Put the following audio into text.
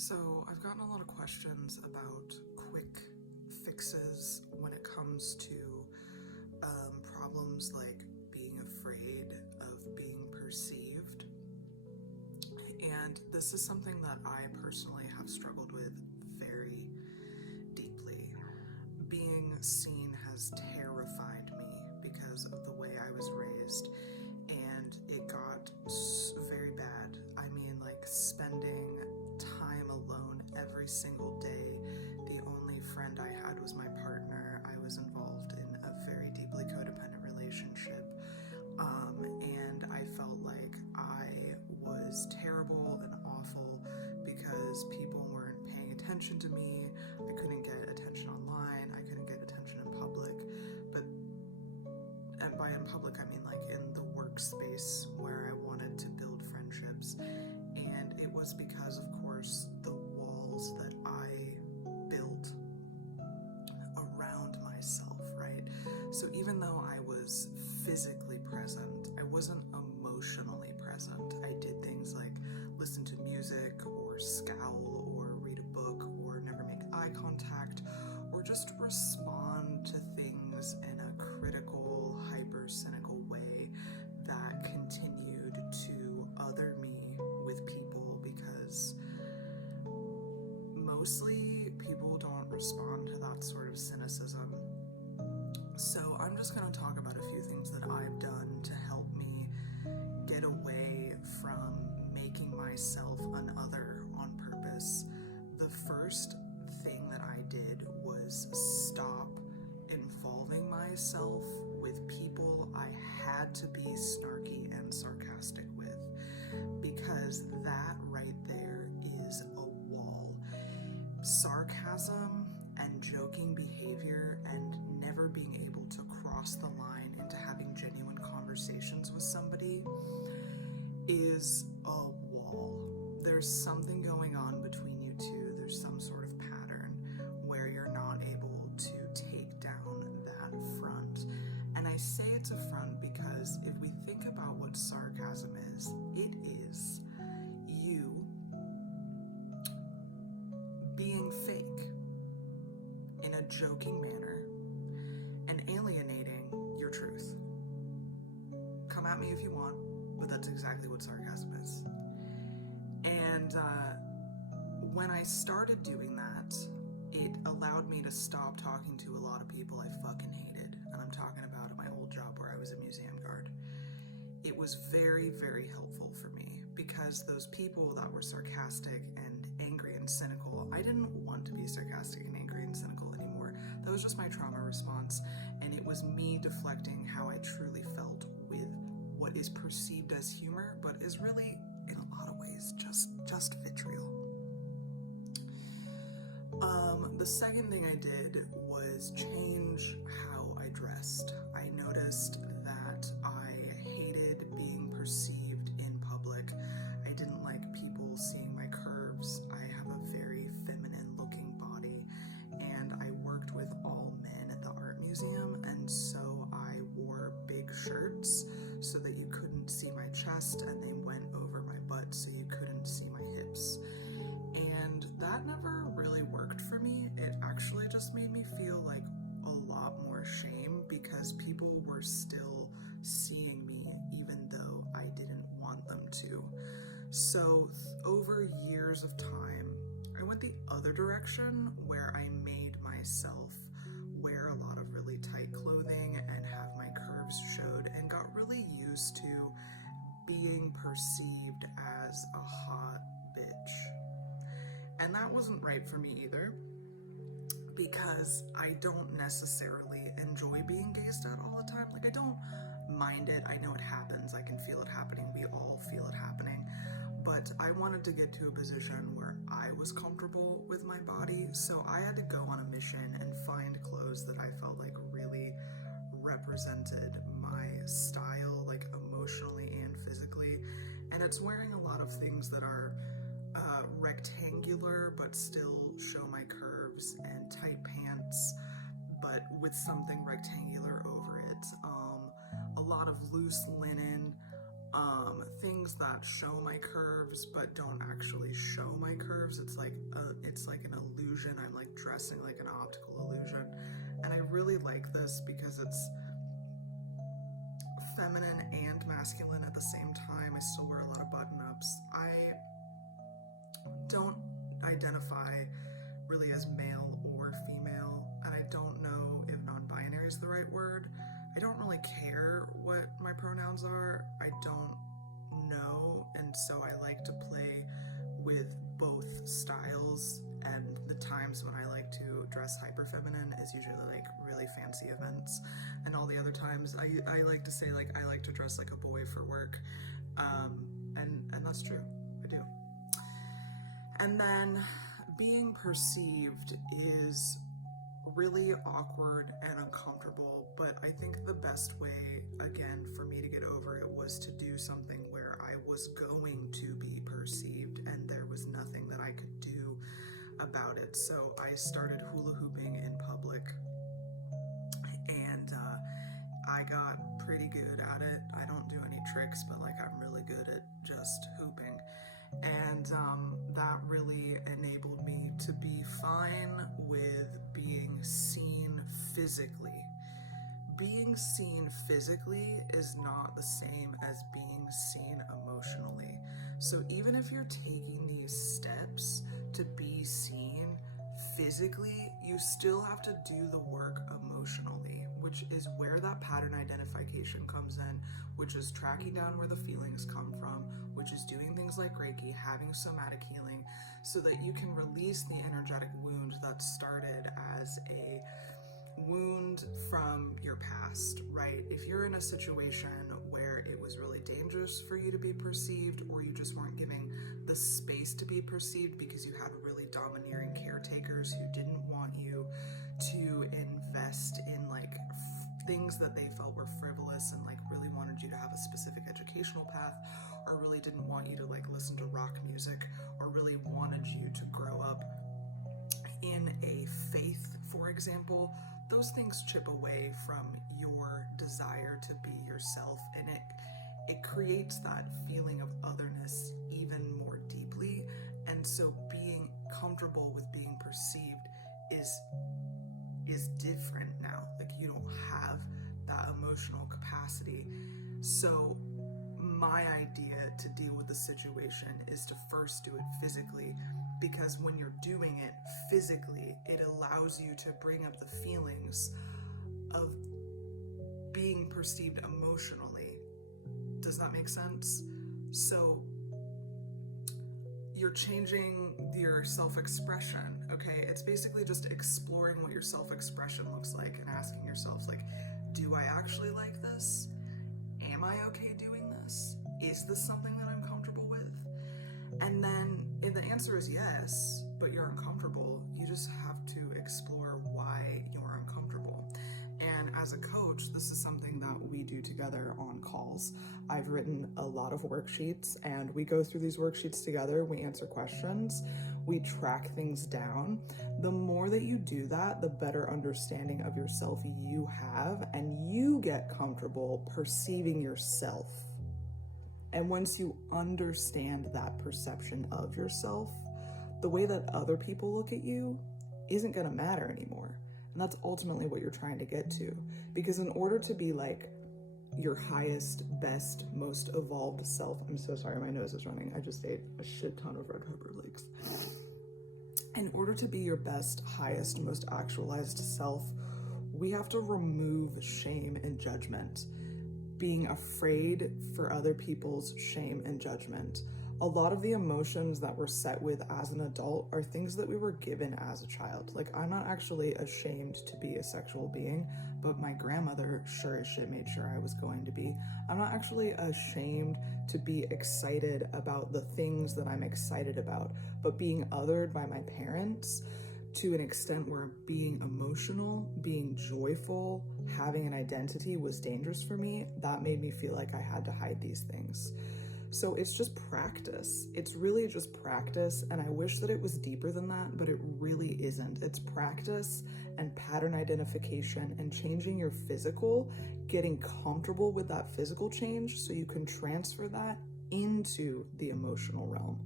So I've gotten a lot of questions about quick fixes when it comes to problems like being afraid of being perceived. And this is something that I personally have struggled with very deeply. Being seen has terrified me because of the way I was raised, and it got very bad. I mean, like spending time alone every single day. The only friend I had was my partner. I was involved in a very deeply codependent relationship, and I felt like I was terrible and awful because people weren't paying attention to me. I couldn't get attention online. I couldn't get attention in public. And by in public, I mean like in the workspace where I wanted to build friendships. And it was because, of course, the walls that I built around myself, right? So even though I was physically present, I wasn't emotionally present. I did things like listen to music or scowl or read a book or never make eye contact or just respond to things in a critical, hyper-cynical way that continued to other me with people, because mostly people don't respond to that sort of cynicism. So I'm just going to talk about a few things that I've done to help me get away from making myself an other on purpose. The first thing that I did was stop involving myself with people I had to be snarky and sarcastic with, because that right there is a wall. Sarcasm and joking behavior and never being able to cross the line into having genuine conversations with somebody is a wall. There's something going on between you two. There's some sort of pattern where you're not able to take down that front. And I say it's a front because if we think about what sarcasm is, it is you being fake in a joking manner and alienating your truth. Come at me if you want, but that's exactly what sarcasm is. And when I started doing that, it allowed me to stop talking to a lot of people I fucking hated. And I'm talking about my old job where I was a museum guard. It was very, very helpful for me because those people that were sarcastic and angry and cynical, I didn't want to be sarcastic and angry and cynical anymore. That was just my trauma response, and it was me deflecting how I truly felt with what is perceived as humor, but is really, in a lot of ways, just vitriol. The second thing I did was change how I dressed. I noticed that I hated being perceived in public. I didn't like people seeing my curves. I have a very feminine looking body, and I worked with all men at the art museum, and so I wore big shirts so that you couldn't see my chest, and they went over my butt so you couldn't see my hips. And that never really worked for me. It actually just made me feel like a lot more shame because people were still seeing me even though I didn't want them to. So over years of time, I went the other direction where I made myself wear a lot of really tight clothing and have my curves showed, and got really used to being perceived as a hot bitch. And that wasn't right for me either, because I don't necessarily enjoy being gazed at all the time. Like, I don't mind it. I know it happens. I can feel it happening. We all feel it happening. But I wanted to get to a position where I was comfortable with my body, so I had to go on a mission and find clothes that I felt like really represented my style, like emotionally and physically. And it's wearing a lot of things that are rectangular but still show my curves, and tight pants but with something rectangular over it. A lot of loose linen, things that show my curves but don't actually show my curves. It's like dressing like an optical illusion. And I really like this because it's feminine and masculine at the same time. I still wear a lot of button-ups. I don't identify really as male or female, and I don't know if non-binary is the right word. I don't really care what my pronouns are. I don't know, and so I like to play with both styles, and the times when I like to dress hyper feminine is usually like really fancy events, and all the other times I like to say like I like to dress like a boy for work, and that's true, I do. And then being perceived is really awkward and uncomfortable, but I think the best way, again, for me to get over it was to do something where I was going to be perceived and there was nothing that I could do about it. So I started hula hooping in public, and I got pretty good at it. I don't do any tricks, but like I'm really good at just hooping. And that really enabled me to be fine with being seen physically. Being seen physically is not the same as being seen emotionally. So even if you're taking these steps to be seen physically, you still have to do the work emotionally, which is where that pattern identification comes in, which is tracking down where the feelings come from, which is doing things like Reiki, having somatic healing, so that you can release the energetic wound that started as a wound from your past, right? If you're in a situation where it was really dangerous for you to be perceived, or you just weren't giving the space to be perceived because you had really domineering caretakers who didn't want you to invest in like things that they felt were frivolous and like really wanted you to have a specific educational path, or really didn't want you to like listen to rock music, or really wanted you to grow up in a faith, for example, those things chip away from your desire to be yourself, and it creates that feeling of otherness even more deeply. And so being comfortable with being perceived is different now. Like you don't have that emotional capacity. So my idea to deal with the situation is to first do it physically, because when you're doing it physically, it allows you to bring up the feelings of being perceived emotionally. Does that make sense? So you're changing your self-expression, okay? It's basically just exploring what your self-expression looks like and asking yourself, like, do I actually like this? Am I okay doing this? Is this something that I'm comfortable with? And then if the answer is yes, but you're uncomfortable, you just have to explore why you're uncomfortable. And as a coach, this is something that we do together on calls. I've written a lot of worksheets, and we go through these worksheets together. We answer questions. We track things down. The more that you do that, the better understanding of yourself you have, and you get comfortable perceiving yourself. And once you understand that perception of yourself, the way that other people look at you isn't going to matter anymore. And that's ultimately what you're trying to get to. Because in order to be like your highest, best, most evolved self, I'm so sorry, my nose is running. I just ate a shit ton of red pepper flakes. In order to be your best, highest, most actualized self, we have to remove shame and judgment. Being afraid for other people's shame and judgment. A lot of the emotions that we're set with as an adult are things that we were given as a child. Like, I'm not actually ashamed to be a sexual being, but my grandmother sure as shit made sure I was going to be. I'm not actually ashamed to be excited about the things that I'm excited about, but being othered by my parents to an extent where being emotional, being joyful, having an identity was dangerous for me, that made me feel like I had to hide these things. So it's just practice. It's really just practice, and I wish that it was deeper than that, but it really isn't. It's practice and pattern identification and changing your physical, getting comfortable with that physical change so you can transfer that into the emotional realm.